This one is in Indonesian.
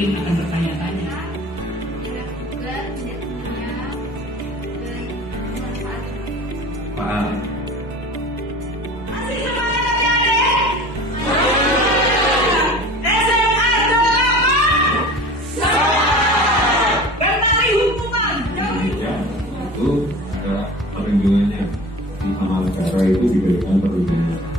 mungkin akan bertanya-tanya. Paham. Masih semangat adik-adik? SMA kenali hukuman. Ya, itu ada perlindungannya. Di sama negara itu diberikan perlindungan.